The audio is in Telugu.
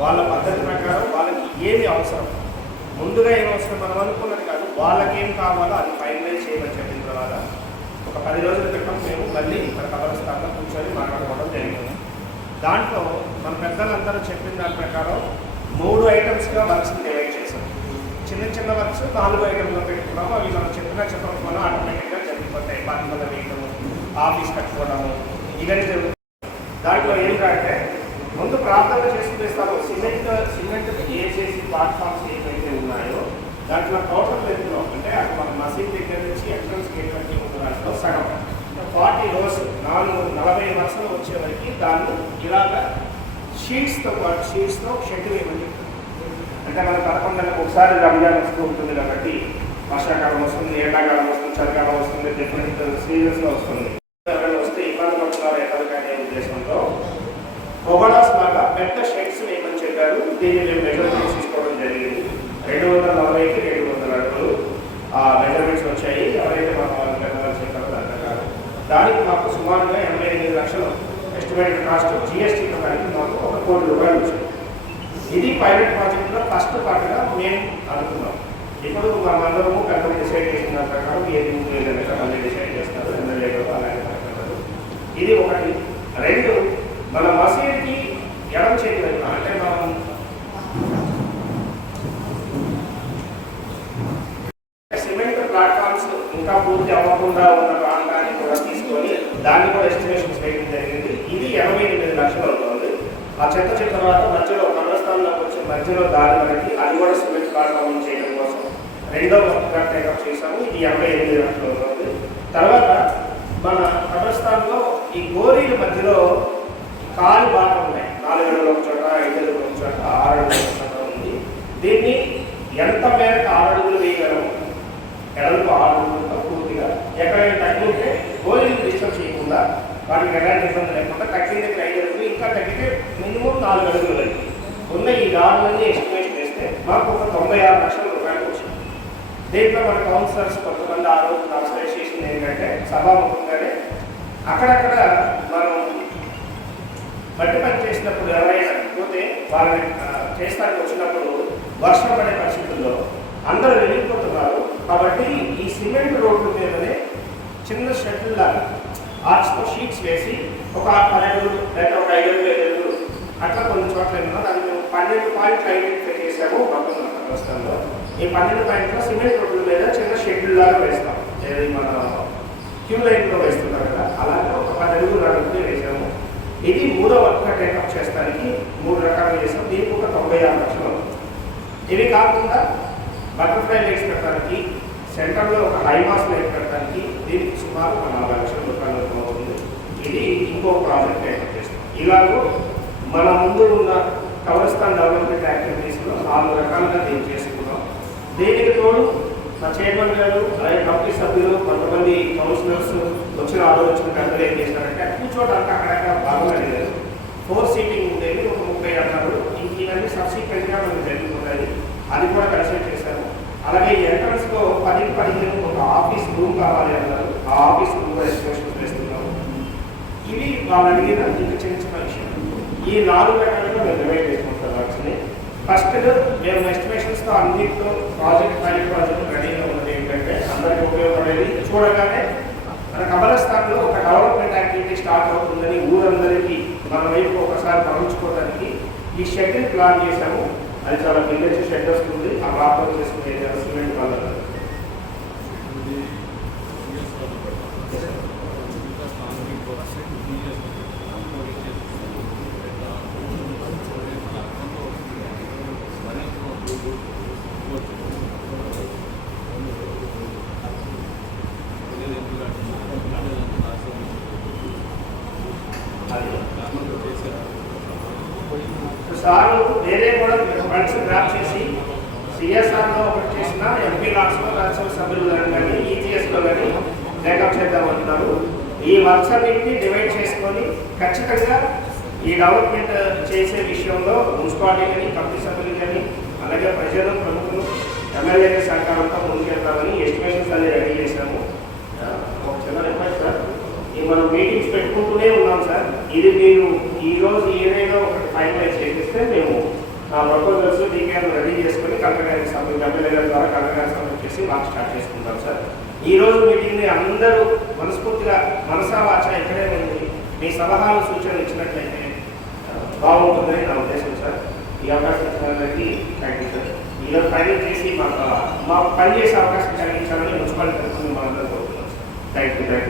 వాళ్ళ పద్ధతి ప్రకారం వాళ్ళకి ఏమి అవసరం? ముందుగా ఏం అవసరం? మనం అనుకున్నది కాదు. వాళ్ళకి ఏం కావాలో అది ఫైనలైజ్ చేయమని చెప్పిన తర్వాత ఒక పది రోజుల క్రితం మేము మళ్ళీ ఇక్కడ కబరస్థానంలో కూర్చొని మాట్లాడుకోవడం జరిగింది. దాంట్లో మన పెద్దలందరూ చెప్పిన దాని ప్రకారం మూడు ఐటమ్స్గా వర్క్స్ని డివైడ్ చేశాం. చిన్న చిన్న వర్క్స్ నాలుగు ఐటమ్లో పెట్టుకున్నాము. అవి మనం చెప్పిన చెప్పకపోయినా ఆటోమేటిక్గా జరిగిపోతాయి. బాధ్యతలు వేయడము ఆఫీస్ కట్టుకోవడము ఇవన్నీ జరుగుతాయి. దాంట్లో ఏంటంటే ముందు ప్రార్థన చేసుకునే స్థలం సిమెంట్ సిమెంట్ వేసేసి ప్లాట్ఫామ్స్ ఏవైతే ఉన్నాయో దాంట్లో టోటల్ లెంత్లో అంటే అక్కడ మన మసీద్ దగ్గర నుంచి ఎంట్రన్స్ గేట్ వరకు ఉన్న దాంట్లో సగం. ఫార్టీ రోస్ నాలుగు నలభై వర్షాలు వచ్చే వరకు దాన్ని ఇలాగ షీట్స్తో పాటు షీట్స్తో షెడ్ వేయమని చెప్తారు. అంటే మన పదకొండు ఒకసారి రంజాన్ వస్తూ ఉంటుంది కాబట్టి వర్షాకాలం వస్తుంది ఎండాకాలం వస్తుంది చలికాలం వస్తుంది డిఫరెంట్ సీజన్స్లో వస్తుంది. వస్తే ఇబ్బంది పడుతున్నారు ఎవరికైనా ఉద్దేశంతో కొబడాస్ పెద్ద షెడ్స్ వేయమని చెప్పారు దీన్ని మేము మెజర్మెంట్స్ తీసుకోవడం జరిగింది. రెండు వందల నలభైకి రెండు వందల అడుగులు ఆ మెజర్మెంట్స్ వచ్చాయి. ఎవరైతే మా వాళ్ళు చెప్పారు దాని దానికి మాకు సుమారుగా ఎనభై ఎనిమిది లక్షలు ఎస్టిమేటెడ్ కాస్ట్ జిఎస్టీ కలిపి మాకు ఒక కోటి రూపాయలు వచ్చింది ఇది పైలట్ ప్రాజెక్ట్లో ఫస్ట్ పార్ట్గా మేము అనుకున్నాం. ఇప్పుడు మా అందరము పెద్దలు డిసైడ్ చేసిన ప్రకారం ఏది ముందు ఏదైనా మళ్ళీ డిసైడ్ చేస్తారు ఎమ్మెల్యే గారు అలాగే మాట్లాడతారు ఇది ఒకటి రెండు మన మసీద్కి ఎడం చేతి వైపున అంటే మనం సిమెంట్ ప్లాట్ఫామ్స్ ఇంకా పూర్తి అవ్వకుండా ఉన్న ప్రాంతాన్ని కూడా తీసుకొని దాన్ని కూడా వేయడం జరిగింది. ఇది ఎనభై ఎనిమిది లక్షలు అవుతుంది. ఆ చెత్త చెత్త తర్వాత మధ్యలో కబ్రస్థాన్లోకి వచ్చే మధ్యలో దారి వరకు అది కూడా సిమెంట్ కార్డు చేయడం కోసం రెండో వర్క్గా టేకప్ చేశాము. ఇది ఎనభై ఎనిమిది లక్షలు అవుతుంది. తర్వాత మన కబ్రస్థాన్లో ఈ గోరీల మధ్యలో కాలు బాట ఉన్నాయి. నాలుగు అడుగుల ఒక చోట ఐదు అడుగుల ఒక చోట ఆరు అడుగుల ఒక చోట ఉంది. దీన్ని ఎంత మేరకు ఆరు అడుగులు వేయగలము? ఎడలకు ఆరు అడుగులతో పూర్తిగా. ఎక్కడైనా తగ్గితే గోరీలు డిస్టర్బ్ చేయకుండా వాటికి ఎలాంటి ఇబ్బంది లేకుండా తగ్గిన దగ్గర ఐదు అడుగులు ఇంకా తగ్గితే మినిమం నాలుగు అడుగులు వరకు ఉన్న ఈ దారులన్నీ ఎస్టిమేట్ చేస్తే మాకు ఒక తొంభై ఆరు లక్షల రూపాయలు వచ్చింది. దీంట్లో మన కౌన్సిలర్స్ కొంతమంది ఆ రోజు నా చేసింది ఏంటంటే సభాముఖంగానే అక్కడక్కడ మనం బట్టి పని చేసినప్పుడు ఎవరైనా పోతే వాళ్ళని చేస్తానికి వచ్చినప్పుడు వర్షం పడే పరిస్థితుల్లో అందరూ వెళ్ళిపోతున్నారు కాబట్టి ఈ సిమెంట్ రోడ్డు మీదనే చిన్న షెడ్యూల్ లాగా షీట్స్ వేసి ఒక పన్నెండు లేదా ఒక ఐదు వేలు అట్లా కొన్ని చోట్ల ఏమన్నా దాన్ని మేము పన్నెండు పాయింట్లు ఐడెంటిఫై చేసాము మొత్తం ప్రస్తుతంలో ఈ పన్నెండు పాయింట్లో సిమెంట్ రోడ్ల మీద చిన్న షెడ్యూల్ లాగా వేస్తాం. ఏది మన క్యూ లైన్లో వేస్తున్నారు కదా అలాగే ఒక పది అడుగులు వేసాము ఇది మూడో వర్క్ టేకప్ చేస్తానికి మూడు రకాలు చేసాం. దీనికి ఒక తొంభై ఆరు లక్షలు. ఇవి కాకుండా బటర్ఫ్లై లైట్స్ పెట్టడానికి సెంటర్లో ఒక హైమాస్ లైట్ పెట్టడానికి దీనికి సుమారు ఒక నలభై లక్షల రూపాయలు అవుతుంది ఇది ఇంకో ప్రాజెక్ట్ ఏర్పాటు చేస్తాం ఇలాగో మన ముందు ఉన్న కవరస్థాన్ డెవలప్మెంట్ యాక్టివిటీస్లో నాలుగు రకాలుగా దీన్ని చేసుకున్నాం. దీనికి తోడు మా చైర్మన్ గారు అలాగే కమిటీ సభ్యులు కొంతమంది కౌన్సిలర్స్ వచ్చిన ఆలోచన అందరూ ఏం చేశారంటే కూర్చోడానికి అక్కడక్కడ బాగా అడిగారు ఫోర్ సీటింగ్ ఉండేది ఒక ముప్పై అన్నారు. ఇవన్నీ సబ్సిక్వెంట్గా మనకు జరుగుతున్నాయి అది కూడా కన్సల్ట్ చేశారు అలాగే ఎంట్రన్స్లో పది పదిహేను ఒక ఆఫీస్ రూమ్ కావాలి అన్నారు ఆ ఆఫీస్ కూడా ఎస్టిమేషన్ చేస్తున్నాము ఇవి వాళ్ళు అడిగిన ఇంకా చిన్న చిన్న విషయం ఈ నాలుగు రకాలుగా మేము డివైడ్ చేసుకుంటాం యాక్చువల్లీ ఫస్ట్ మేము ఎస్టిమేషన్స్తో అన్నింటిలో ప్రాజెక్ట్ పైలట్ ప్రాజెక్ట్ రెడీగా ఉన్నది ఏంటంటే అందరికీ ఉపయోగపడేది. చూడగానే మన కమలస్థాన్లో ఒక డెవలప్మెంట్ యాక్టివిటీ స్టార్ట్ అవుతుందని ఊరందరికీ మన వైపు ఒకసారి పంపించుకోవడానికి ఈ షెడ్యూల్ ప్లాన్ చేశాము. అది చాలా విలేజ్ షెడ్ వస్తుంది. ఆ ప్రాపర్ చేసుకునే సిమెంట్ కలర్ సార్ వేరే కూడా ఫండ్స్ గ్రాప్ చేసి సిఎస్ఆర్లో ఒకటి చేసిన ఎంపీ లాట్స్లో రాజ్యసభ సభ్యులు కానీ ఈజీఎస్లో కానీ బ్యాకప్ చేద్దామంటున్నారు ఈ వర్క్స్ అన్నింటినీ డివైడ్ చేసుకొని ఖచ్చితంగా ఈ డెవలప్మెంట్ చేసే విషయంలో మున్సిపాలిటీ కానీ కమిటీ సభ్యులు కానీ అలాగే ప్రజలు ప్రముఖులు ఎమ్మెల్యే సహకారంతో ముందుకెళ్తామని ఎస్టిమేషన్స్ అన్ని రెడీ చేశాము. ఒక చిన్న రిక్వెస్ట్ సార్. ఈ మనం మీటింగ్స్ పెట్టుకుంటూనే ఉన్నాం సార్. ఇది మీరు ఈ రోజు ఏదైనా ఒకటి ఫైనలైజ్ చేపిస్తే మేము ఆ ప్రపోజల్స్ డీకేఆర్ రెడీ చేసుకుని కలెక్టర్ గారికి సబ్మిట్ ఎమ్మెల్యే గారి ద్వారా కలెక్టర్ గారికి సబ్మిట్ చేసి మాకు స్టార్ట్ చేసుకుంటాం సార్. ఈ రోజు మీటింగ్ని అందరూ మనస్ఫూర్తిగా మనసా వాచ ఇక్కడే ఉంది. మీ సలహాలు సూచనలు ఇచ్చినట్లయితే బాగుంటుందని నా ఉద్దేశం సార్. ఈ అవకాశం ఇచ్చినందుకు థ్యాంక్ యూ సార్. ఈరోజు ఫైనల్ చేసి మాకు మా పని చేసే అవకాశం కలిగించాలని మున్సిపాలిటీ తరఫున మనందరూ కోరుతున్నాం sir. Thank you thank you